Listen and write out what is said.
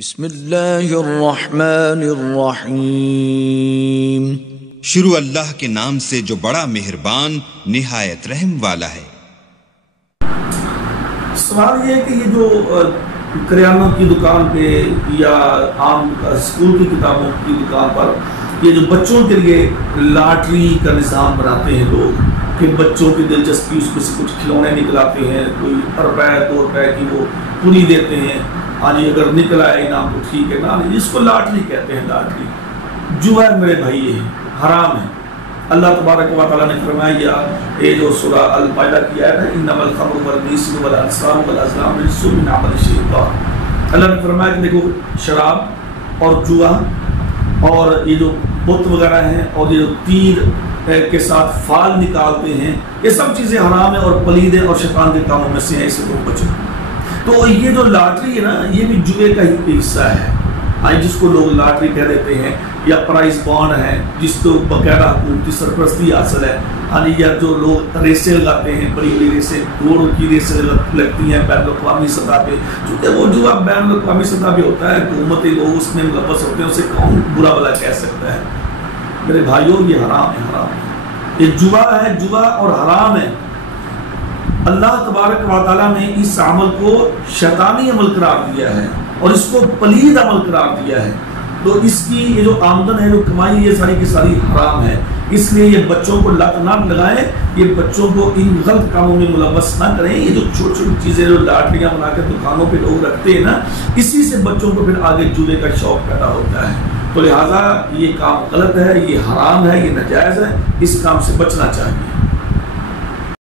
بسم اللہ الرحمن الرحیم۔ شروع اللہ کے نام سے جو بڑا مہربان نہایت رحم والا ہے۔ سوال یہ ہے کہ یہ جو کریانہ کی دکان پہ یا عام اسکول کی کتابوں کی دکان پر یہ جو بچوں کے لیے لاٹری کا نظام بناتے ہیں لوگ کہ بچوں کی دلچسپی اس میں سے کچھ کھلونے نکلاتے ہیں، کوئی روپے 2 روپے کی وہ پوری دیتے ہیں، ہاں جی اگر نکل آئے انعام تو ٹھیک ہے نا، اس کو لاٹری کہتے ہیں۔ لاٹری جوا ہے میرے بھائی، یہ حرام ہے۔ اللہ تبارک و تعالیٰ نے فرمایا یہ جو سورہ المائدہ کی آیت ہے انما الخمر والمیسر والانصاب والازلام رجس من عمل الشیطان، اللہ نے فرمایا کہ دیکھو شراب اور جوا اور یہ جو بت وغیرہ ہیں اور یہ جو تیر کے ساتھ فال نکالتے ہیں، یہ سب چیزیں حرام ہیں اور پلید ہیں اور شیطان کے کاموں میں سے ہیں، اسے تو بچو۔ تو یہ جو لاٹری ہے نا یہ بھی جوے کا ہی حصہ ہے، جس کو لوگ لاٹری کہہ دیتے ہیں، یا پرائز بانڈ ہے جس کو باقاعدہ حکومتی سرپرستی حاصل ہے، یا جو لوگ ریسیں لگاتے ہیں، بڑی بڑی ریسیں، کروڑوں کی ریسیں لگتی ہیں بین الاقوامی سطح پہ، چونکہ وہ جوا بین الاقوامی سطح پہ ہوتا ہے، حکومتی لوگ اس میں ملوث ہوتے ہیں، اسے کون برا بھلا کہہ سکتا ہے؟ میرے بھائیوں یہ حرام ہے، حرام ہے، یہ جوا ہے، جوا اور حرام ہے۔ اللہ تبارک و تعالیٰ نے اس عمل کو شیطانی عمل قرار دیا ہے اور اس کو پلید عمل قرار دیا ہے، تو اس کی یہ جو آمدن ہے، جو کمائی، یہ ساری کی ساری حرام ہے۔ اس لیے یہ بچوں کو لت نہ لگائیں، یہ بچوں کو ان غلط کاموں میں ملوث نہ کریں۔ یہ جو چھوٹی چھوٹی چیزیں جو لاٹریاں بنا کے دکانوں پہ لوگ رکھتے ہیں نا، اسی سے بچوں کو پھر آگے جوے کا شوق پیدا ہوتا ہے، تو لہٰذا یہ کام غلط ہے، یہ حرام ہے، یہ ناجائز ہے، اس کام سے بچنا چاہیے۔